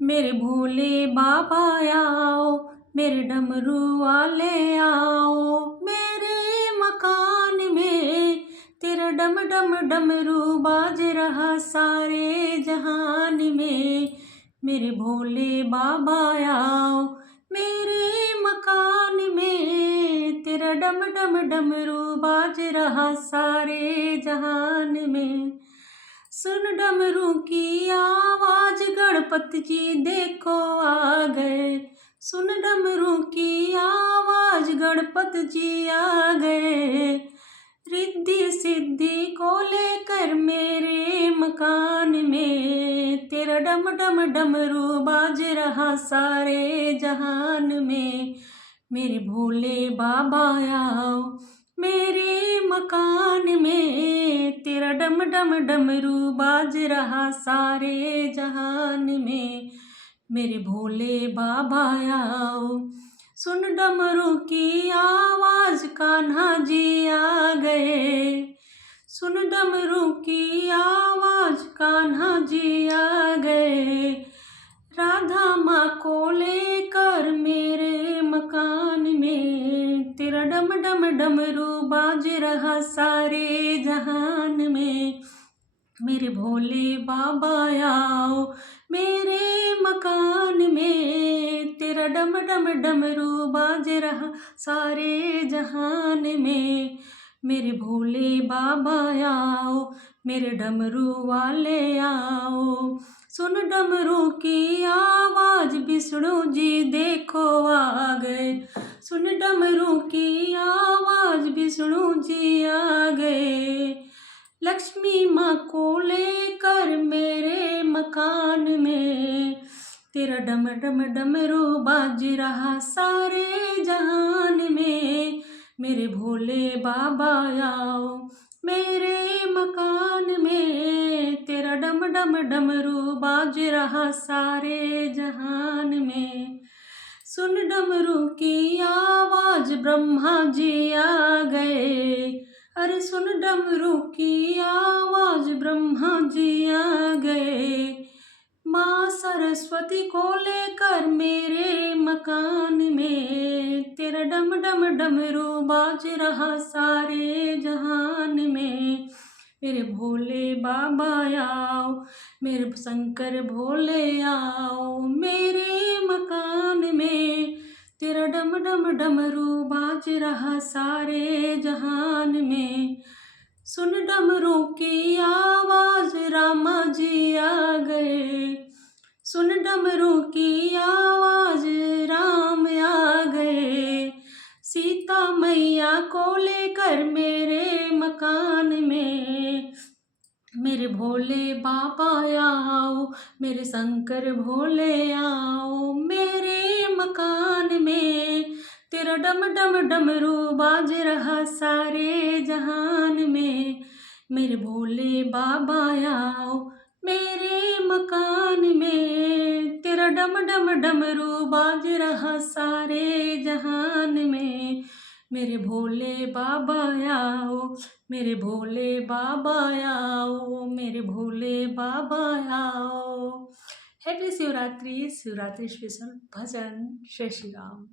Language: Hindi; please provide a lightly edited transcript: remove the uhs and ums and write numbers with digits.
मेरे भोले बाबा आओ, मेरे डमरू वाले आओ, मेरे मकान में तेरा डम डम डमरू बाज रहा सारे जहान में। मेरे भोले बाबा आओ, मेरे मकान में तेरा डम डम डमरू बाज रहा सारे जहान में। सुन डमरू की आवाज गणपति जी देखो आ गए। सुन डमरू की आवाज गणपति जी आ गए। रिद्धि सिद्धि को लेकर मेरे मकान में तेरा डम डम डमरू बाज रहा सारे जहान में। मेरे भोले बाबा आओ, मेरे मकान में तेरा डम डम डमरू बाज रहा सारे जहान में। मेरे भोले बाबा आओ, सुन डमरू की आवाज कान्हा जी आ गए। सुन डमरू की आवाज कान्हा जी आ गए। राधा माँ को लेकर मेरे मकान में तेरा डम डम डमरू बाज रहा सारे जहान में। मेरे भोले बाबा आओ, मेरे मकान में तेरा डम डम डमरू बाज रहा सारे जहान में। मेरे भोले बाबा आओ, मेरे डमरू वाले आओ। सुन डमरू की आवाज विष्णु जी देखो आ गए। सुन डमरू की आवाज विष्णु जी आ गए। लक्ष्मी माँ को लेकर मेरे मकान में तेरा डम डम डमरू बाज रहा सारे जहान में। मेरे भोले बाबा आओ, मेरे मकान में तेरा डम डम डमरू बाज रहा सारे जहान में। सुन डमरू की आवाज ब्रह्मा जी आ गए। अरे सुन डमरू की आवाज ब्रह्मा जी आ गए। माँ सरस्वती को लेकर मेरे मकान में तेरा डम डम डमरू बाज रहा सारे जहान में। मेरे भोले बाबा आओ, मेरे शंकर भोले आओ, मेरे मकान में तेरा डम डम डमरू बाज रहा सारे जहान में। सुन डमरू की आवाज रामा जी आ गए। सुन डमरू की आवाज राम आ गए। सीता मैया को लेकर मेरे मकान में मेरे भोले बाबा आओ, मेरे शंकर भोले आओ, मेरे मकान में तेरा डम डम डमरू बाज रहा सारे जहान में। मेरे भोले बाबा आओ, मेरे मकान में तेरा डम डम डमरू बाज रहा सारे जहान में। मेरे भोले बाबा आओ, मेरे भोले बाबा आओ, मेरे भोले बाबा आओ। हैप्पी शिवरात्रि, शिवरात्रि स्पेशल भजन। जय श्री राम।